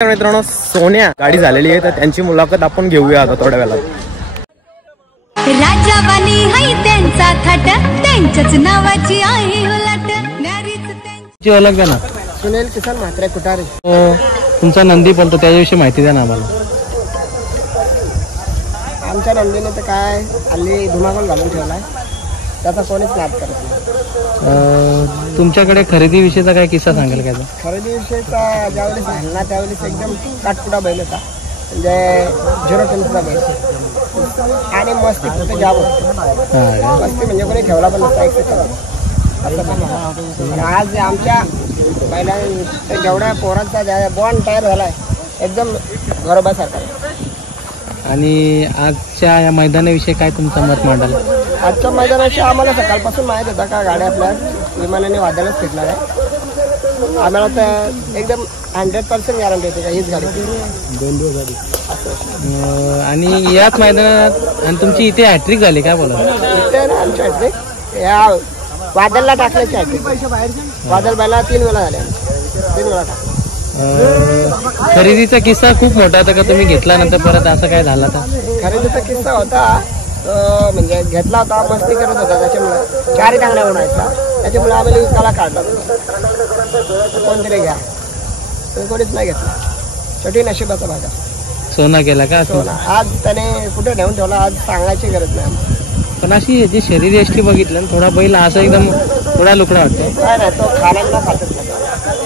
मित्रांनो सोन्या गाडी झालेली आहे तर त्यांची मुलाखत आपण घेऊया आता थोड्या वेळात. राजावानी हाय त्यांचा थाट त्यांच्याच नावाची आहे उलट जी ओळख द्या ना. सुनील किसन म्हात्रे कुटारे. तुमचा नंदी पळतो त्याच्याविषयी माहिती द्या ना आम्हाला. आमच्या नंदीने तर काय हल्ली धुमाकूळ घालून ठेवलाय, त्याचा कोणीच लाभ करत नाही. तुमच्याकडे खरेदी विषयीचा काय किस्सा सांगाल का? खरेदी विषयीचा ज्यावेळेस हल्ला त्यावेळेस एकदम काटकुटा बैल होता, म्हणजे 0 किलोचा बैल आणि मस्ती कुठे जाम होती. मस्ती म्हणजे कोणी ठेवला पण नसता एक असं. आज आमच्या बैलांच्या जेवढ्या पोरांचा बॉन्ड तयार झालाय एकदम घरोबासारखा. आणि आजच्या या मैदानाविषयी काय तुमचं मत मांडाल? आजच्या मैदानाशी आम्हाला सकाळपासून माहीत होता का गाड्या आपल्या विमानाने वादळच फिरणार आहे. आम्हाला तर एकदम 100% गॅरंटी होती का हीच गाडी 2 दिवस झाली. आणि याच मैदानात आणि तुमची इथे हॅट्रिक झाली काय बोला? इथे ना आमची हॅट्रिक या वादळला टाकल्याची हॅट्रिक. वादळ बैला 3 वेळा झाल्या, 3 वेळा टाकल्या. खरेदीचा किस्सा खूप मोठा होता का तुम्ही घेतल्यानंतर परत असं काय झाला का? खरेदीचा किस्सा होता म्हणजे घेतला होता, मस्ती करत होता, त्याच्यामुळे 4 टांगड्या उडायचा, त्याच्यामुळे आम्ही विकायला काढला. कोणतरी घ्या, कोणीच नाही घेतला. छोटी नशिबाचा भाग सोना केला का? सोना आज त्याने कुठे नेऊन ठेवला आज सांगायची गरज नाही. पण अशी जी शरीर यष्टी बघितलं थोडा बैल असं एकदम थोडा लुकडा वाटतो. काय नाही, तो खाण्याला खातच नाही.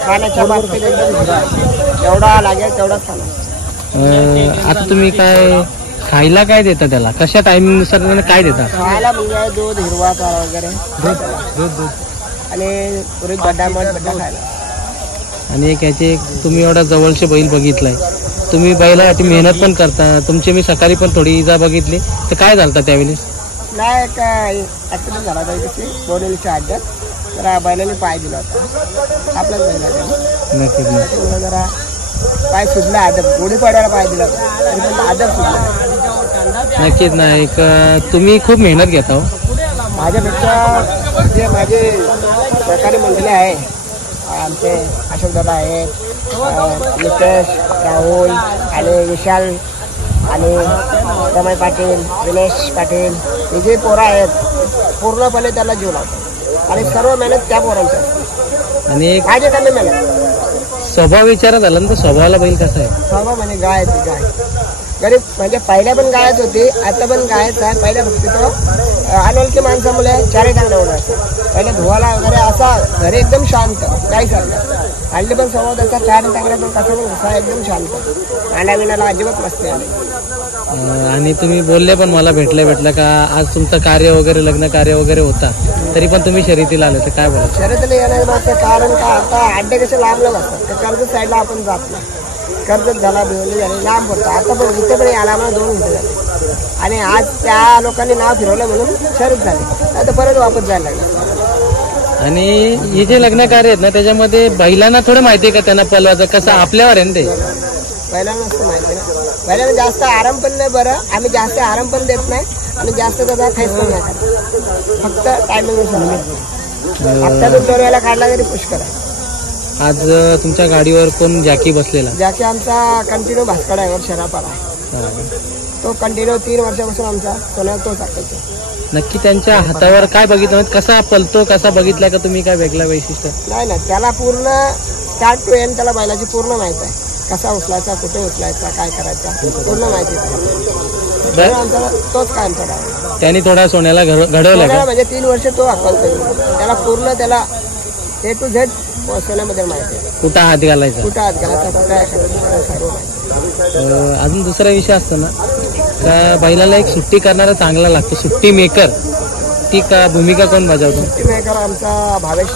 खाण्याच्या बाबतीत एकदम जेवढा लागेल तेवढाच खाणार. आता तुम्ही काय खायला काय देता त्याला? कशा टायमिंगनुसार काय देता? खायला म्हणजे दूध, हिरवा चारा वगैरे, दूध आणि पुरी बड्डा खायला. आणि एक याचे तुम्ही एवढा जवळचे बैल बघितलाय, तुम्ही बैलासाठी मेहनत पण करता. तुमची मी सकाळी पण थोडी इजा बघितली, तर काय झालं त्यावेळी? नाही, एक ॲक्सिडेंट झाला होता इथे बोरिवलीच्या अड्ड्यात, तर बैलाने पाय दिला होता आपल्याच बैलाने. नक्कीच जरा पाय सुजला, आदर गोडी पाड्याला पाय दिला होता तरी पण आदर सुजला. नक्कीच नाही. तुम्ही खूप मेहनत घेता हो. माझ्यापेक्षा जे माझे सहकारी मंडळी आहे, आमचे अशोक दादा आहेत, नितेश, राहुल आणि विशाल आणि रमाई पाटील, विनेश पाटील, हे जे पोरं आहेत पूर्णपणे त्याला जीव लावतात आणि सर्व मेहनत त्या पोरांची असते. आणि माझे त्यांनी मेहनत. स्वभाव विचारात झाला ना, तर स्वभावाला बैल कसा आहे? स्वभाव म्हणजे गाय ती गाय गरीब, म्हणजे पहिल्या पण गायच होती, आता पण गायच आहे. पहिल्या फक्त तो अनोळखी माणसामुळे 4 टांगड्या उडायचा, पहिले धुवाला वगैरे असा घरी एकदम शांत काही चाललं. हल्ली पण स्वभाव त्याचा 4 टांगड्या पण कसा पण कसा एकदम शांत, आण्या विण्याला अजिबात नसते. आणि तुम्ही बोलले पण मला भेटलं का आज तुमचं कार्य वगैरे लग्न कार्य वगैरे होता तरी पण तुम्ही शर्यतीला आले, तर काय बोला? शर्यतीला येण्याचं कारण का, आता अड्डे कसे लांब लांब असतात, त्या कर्जत साईडला आपण जात नाही. कर्जत झाला, भिवली झाली, लांब पडतो. आता पण इथे पण यायला आम्हाला 2 घंटे झाले आणि आज त्या लोकांनी नाव फिरवलं म्हणून शर्यत झाली, आता परत वापस जायला लागलं. आणि हे जे लग्न कार्य आहेत ना त्याच्यामध्ये बैलांना थोडं माहिती आहे का त्यांना पलवायचं कसं? आपल्यावर आहे ना ते. बैलांना नसतं माहिती ना, बैलांना जास्त आराम पण नाही. बरं, आम्ही जास्त आराम पण देत नाही आणि जास्त त्याचा खैस पण नाही करत, फक्त टायमिंगनुसार. हप्त्यातून 2 वेळेला काढला तरी पुष्कळ आहे. आज तुमच्या गाडीवर कोण जॅकी बसलेला? जॅकी आमचा कंटिन्यू भास्कर ड्रायव्हर शरापाला आहे. तो कंटिन्यू 3 वर्षापासून आमचा सोन्या तो टाकायचा. नक्की त्यांच्या हातावर काय बघितलं, कसा पलतो कसा बघितलाय का तुम्ही? काय वेगळा वैशिष्ट्य? नाही, त्याला पूर्ण स्टार्ट टू एंड त्याला बैलाची पूर्ण माहिती आहे. कसा उचलायचा, कुठे उचलायचा, काय करायचा पूर्ण माहिती आहे. आमचा तोच काय आमचा ड्रायव्हर. त्यांनी थोडा सोन्याला घडवलं का? म्हणजे 3 वर्ष तो हकलतो त्याला पूर्ण, त्याला A to Z सोन्यामध्ये माहिती आहे. कुठं हात घालायचा, कुठं हात घालायचा, कुठं सर्व माहिती. अजून दुसरा विषय असतो ना का बैलाला एक सुट्टी करणारा चांगला लागतो, सुट्टी मेकर. ती का भूमिका कोण बजावतो? सुट्टी मेकर आमचा भावेश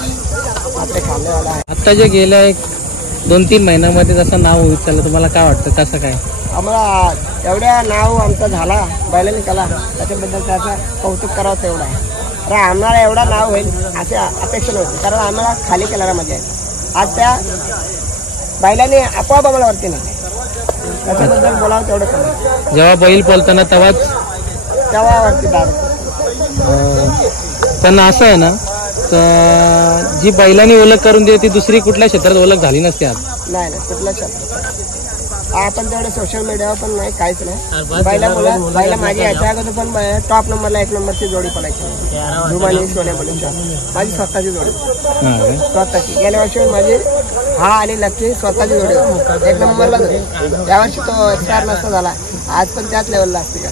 आपले खांदेवाला आहे. आता जे गेल्या 2-3 महिन्यामध्ये जसं नाव होईल चाललं, तुम्हाला काय वाटतं कसं काय? आम्हाला एवढ्या नाव आमचा झाला बैलांनी केला, त्याच्याबद्दल त्याचं कौतुक करावं तेवढं आहे. तर आम्हाला एवढा नाव होईल असे अपेक्षा नव्हती, कारण आम्हाला खाली केलेला मजा आहे. आज त्या बैलांनी आपोआप आम्हाला वरती नाही, त्याच्याबद्दल बोलावं तेवढं कमी. जेव्हा बैल पळताना तेव्हा वरती दार. पण असं आहे ना, जी बैलांनी ओळख करून दिली ती दुसरी कुठल्या क्षेत्रात ओळख झाली नसते आज. नाही, कुठल्या क्षेत्रात आपण तेवढे सोशल मीडियावर पण नाही, काहीच नाही. पहिला माझी याच्या अगोदर पण टॉप नंबरला 1 नंबरची जोडी पडायची, धुमानी सोन्या बोलून माझी स्वतःची जोडी, स्वतःची. गेल्या वर्षी माझी हा आणि लक्की स्वतःची जोडी 1 नंबरला जोडी. यावर्षी तो एक्सपायर नसता झाला, आज पण त्याच लेवलला असते का.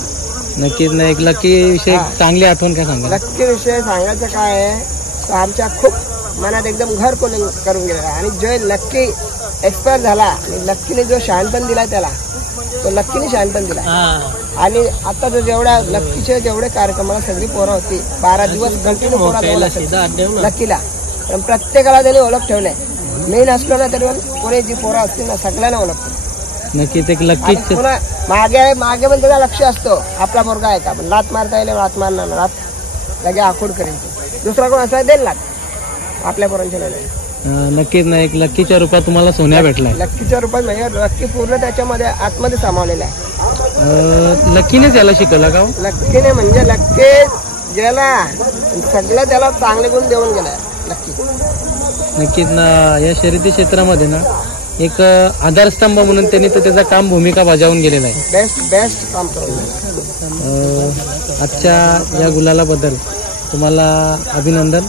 नक्कीच नाही. एक लकी विषय चांगली आठवण काय सांगा. लक्की विषय सांगायचं काय आहे, तर आमच्या खूप मनात एकदम घर करून गेलेला. आणि जो लक्की एक्सपायर झाला आणि लक्कीने जो शहाणपण दिला त्याला, तो लक्कीने शहाणपण दिला. आणि आता जो जेवढ्या लक्कीचे जेवढे कार्यक्रमाला सगळी पोरं होती, 12 दिवस कंटिन्यू पोरं लक्कीला, पण प्रत्येकाला त्यांनी ओळख ठेवलंय. मेन असलो ना तरी कोणी जी पोरं असतील ना सगळ्यांना ओळखतो. नक्कीच एक लकी पुन्हा मागे पण त्याचा लक्ष असतो, आपला पोरगा आहे का, आपण लात मारता येईल, लात मारणार लात लगे आखूड करेल. दुसरा कोण असला देईल लात आपल्या पोरांच्या नाही. नक्कीच नाही. एक लकीच्या रूपात तुम्हाला सोन्या भेटलाय. लक्कीच्या रूपात म्हणजे लक्की पूर्ण त्याच्यामध्ये आतमध्ये सामावलेला आहे. लकीनेच याला शिकवला का. लक्कीने म्हणजे लक्की गेला सगळं त्याला चांगले गुण देऊन गेलाय लक्की. नक्कीच ना. या शर्यती क्षेत्रामध्ये ना एक आधारस्तंभ म्हणून त्यांनी तर त्याचा काम भूमिका बजावून गेलेला आहे. बेस्ट काम करून. आजच्या या गुलालाबद्दल तुम्हाला अभिनंदन.